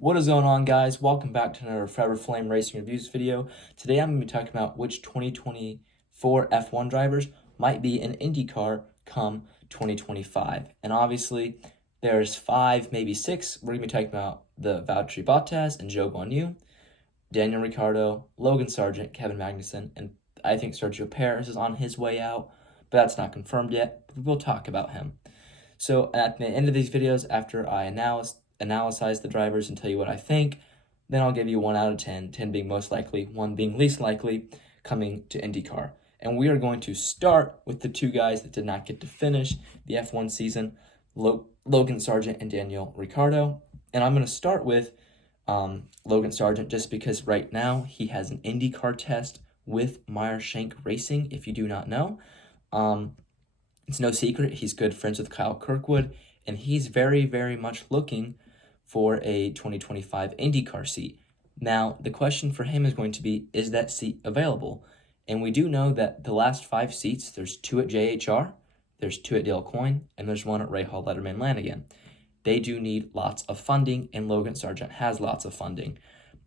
What is going on, guys? Welcome back to another Forever Flame Racing Reviews video. Today I'm going to be talking about which 2024 F1 drivers might be in INDYCAR come 2025. And obviously, there's 5, maybe 6. We're going to be talking about the Valtteri Bottas and Zhou Guanyu, Daniel Ricciardo, Logan Sargent, Kevin Magnussen, and I think Sergio Perez is on his way out, but that's not confirmed yet. But we'll talk about him. So at the end of these videos, after I analyze the drivers and tell you what I think, then I'll give you 1 out of 10, 10 being most likely, 1 being least likely, coming to IndyCar. And we are going to start with the 2 guys that did not get to finish the F1 season, Logan Sargent and Daniel Ricciardo. And I'm going to start with Logan Sargent just because right now he has an IndyCar test with Meyer Shank Racing, if you do not know. It's no secret he's good friends with Kyle Kirkwood, and he's very, very much looking for a 2025 IndyCar seat. Now, the question for him is going to be, is that seat available? And we do know that the last 5 seats, there's 2 at JHR, there's 2 at Dale Coyne, and there's 1 at Rahal Letterman Lanigan. They do need lots of funding, and Logan Sargent has lots of funding.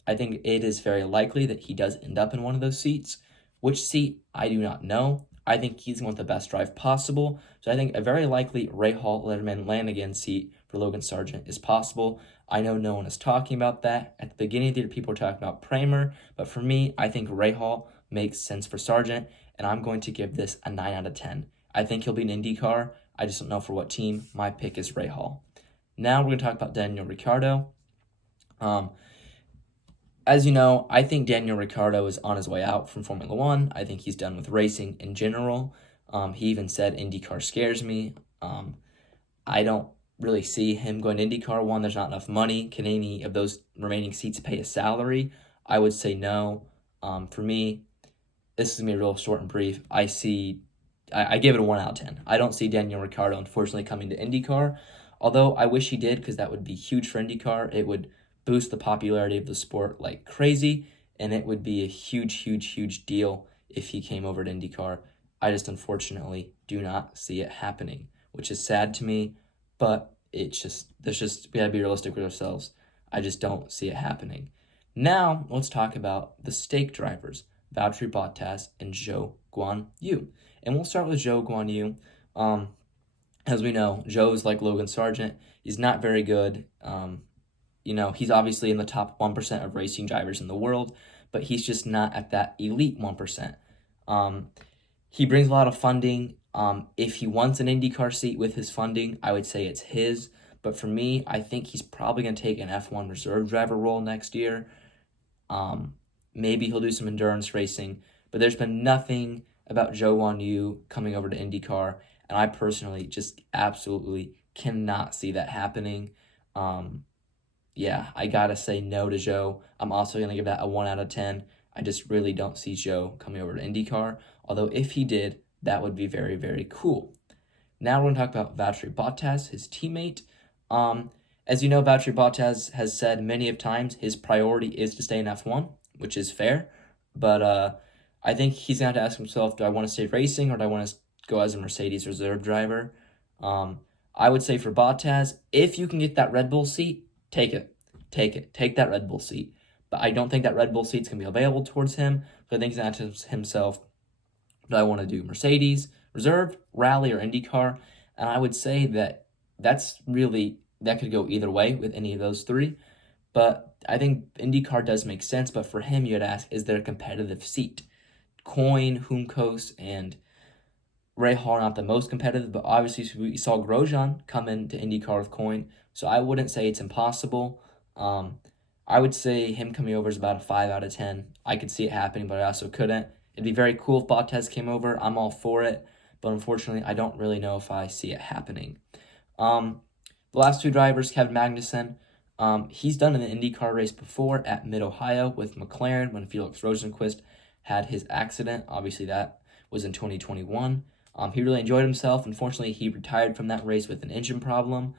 I think it is very likely that he does end up in one of those seats. Which seat, I do not know. I think he's going with the best drive possible. So I think a very likely Rahal Letterman Lanigan seat for Logan Sargent is possible. I know no one is talking about that. At the beginning of the year, people were talking about Pramac, but for me, I think Rahal makes sense for Sargent, and I'm going to give this a 9 out of 10. I think he'll be an IndyCar. I just don't know for what team. My pick is Rahal. Now we're going to talk about Daniel Ricciardo. As you know, I think Daniel Ricciardo is on his way out from Formula One. I think he's done with racing in general. He even said IndyCar scares me. I don't really see him going to IndyCar. One, there's not enough money. Can any of those remaining seats pay a salary? I would say no. For me, this is going to be real short and brief. I give it a 1 out of 10. I don't see Daniel Ricciardo, unfortunately, coming to IndyCar. Although I wish he did, because that would be huge for IndyCar. It would boost the popularity of the sport like crazy, and it would be a huge deal if he came over to IndyCar. I just unfortunately do not see it happening, which is sad to me, but we gotta be realistic with ourselves. I just don't see it happening. Now, let's talk about the stake drivers, Valtteri Bottas and Zhou Guanyu. And we'll start with Zhou Guanyu. As we know, Zhou's like Logan Sargent. He's not very good. He's obviously in the top 1% of racing drivers in the world, but he's just not at that elite 1%. He brings a lot of funding. If he wants an IndyCar seat with his funding, I would say it's his. But for me, I think he's probably going to take an F1 reserve driver role next year. Maybe he'll do some endurance racing, but there's been nothing about Zhou Guanyu coming over to IndyCar, and I personally just absolutely cannot see that happening. Yeah, I gotta say no to Zhou. I'm also gonna give that a 1 out of 10. I just really don't see Zhou coming over to IndyCar. Although if he did, that would be very, very cool. Now we're gonna talk about Valtteri Bottas, his teammate. As you know, Valtteri Bottas has said many of times his priority is to stay in F1, which is fair. But I think he's gonna have to ask himself, do I want to stay racing or do I want to go as a Mercedes reserve driver? I would say for Bottas, if you can get that Red Bull seat, take it. Take that Red Bull seat. But I don't think that Red Bull seat's going to be available towards him. So I think he's going to ask himself, do I want to do Mercedes, reserve, rally, or IndyCar? And I would say that that could go either way with any of those 3. But I think IndyCar does make sense. But for him, you would ask, is there a competitive seat? Coyne, Juncos, and Rahal are not the most competitive, but obviously we saw Grosjean come into IndyCar with Coyne, so I wouldn't say it's impossible. I would say him coming over is about a 5 out of 10. I could see it happening, but I also couldn't. It'd be very cool if Bottas came over. I'm all for it, but unfortunately, I don't really know if I see it happening. The last 2 drivers, Kevin Magnussen, he's done an IndyCar race before at Mid-Ohio with McLaren when Felix Rosenqvist had his accident. Obviously, that was in 2021. He really enjoyed himself. Unfortunately, he retired from that race with an engine problem.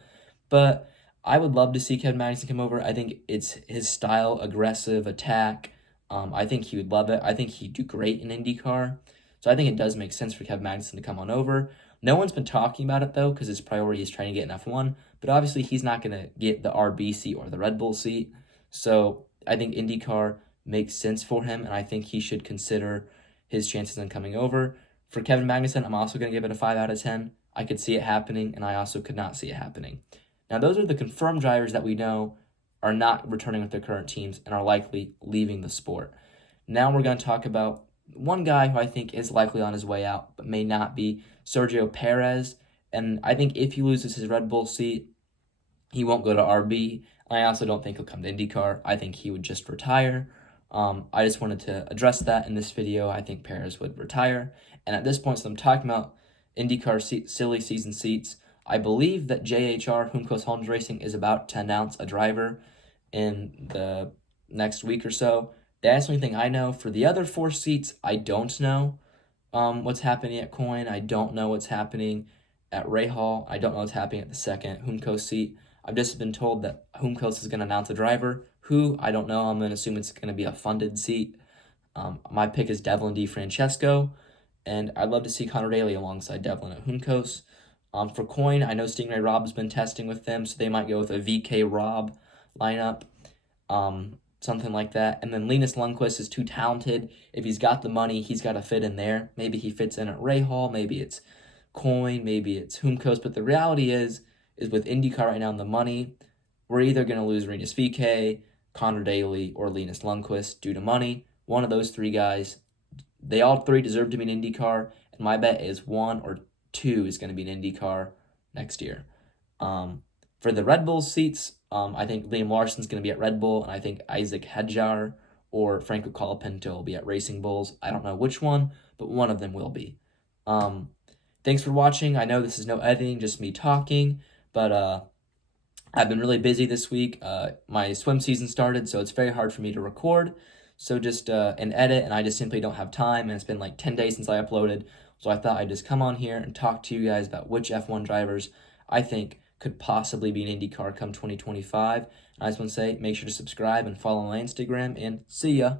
But I would love to see Kevin Magnussen come over. I think it's his style, aggressive attack. I think he would love it. I think he'd do great in IndyCar. So I think it does make sense for Kevin Magnussen to come on over. No one's been talking about it, though, because his priority is trying to get an F1. But obviously, he's not going to get the RB seat or the Red Bull seat. So I think IndyCar makes sense for him, and I think he should consider his chances in coming over. For Kevin Magnussen, I'm also going to give it a 5 out of 10. I could see it happening, and I also could not see it happening. Now, those are the confirmed drivers that we know are not returning with their current teams and are likely leaving the sport. Now we're going to talk about one guy who I think is likely on his way out, but may not be, Sergio Perez. And I think if he loses his Red Bull seat, he won't go to RB. I also don't think he'll come to IndyCar. I think he would just retire. I just wanted to address that in this video. I think Perez would retire. And at this point, so I'm talking about IndyCar silly season seats, I believe that JHR, Juncos Holdings Racing, is about to announce a driver in the next week or so. That's the only thing I know. For the other 4 seats, I don't know what's happening at Coin. I don't know what's happening at Rahal. I don't know what's happening at the second Juncos seat. I've just been told that Juncos is going to announce a driver. Who? I don't know. I'm going to assume it's going to be a funded seat. My pick is Devlin DeFrancesco, and I'd love to see Connor Daly alongside Devlin at Juncos. For Coin, I know Stingray Rob's been testing with them, so they might go with a VK Rob lineup, something like that. And then Linus Lundqvist is too talented. If he's got the money, he's got to fit in there. Maybe he fits in at Rahal, maybe it's Coin, maybe it's Juncos. But the reality is with IndyCar right now and the money, we're either going to lose Rinus VK, Connor Daly, or Linus Lundqvist due to money. One of those 3 guys, they all 3 deserve to be an IndyCar, and my bet is 1 or 2 is going to be an IndyCar next year. For the Red Bull seats, I think Liam Larson's going to be at Red Bull, and I think Isaac Hedjar or Franco Colapinto will be at Racing Bulls. I don't know which one, but one of them will be. Thanks for watching. I know this is no editing, just me talking, but I've been really busy this week. My swim season started, so it's very hard for me to record. So just an edit, and I just simply don't have time, and it's been like 10 days since I uploaded. So I thought I'd just come on here and talk to you guys about which F1 drivers I think could possibly be an IndyCar come 2025. And I just want to say, make sure to subscribe and follow my Instagram, and see ya.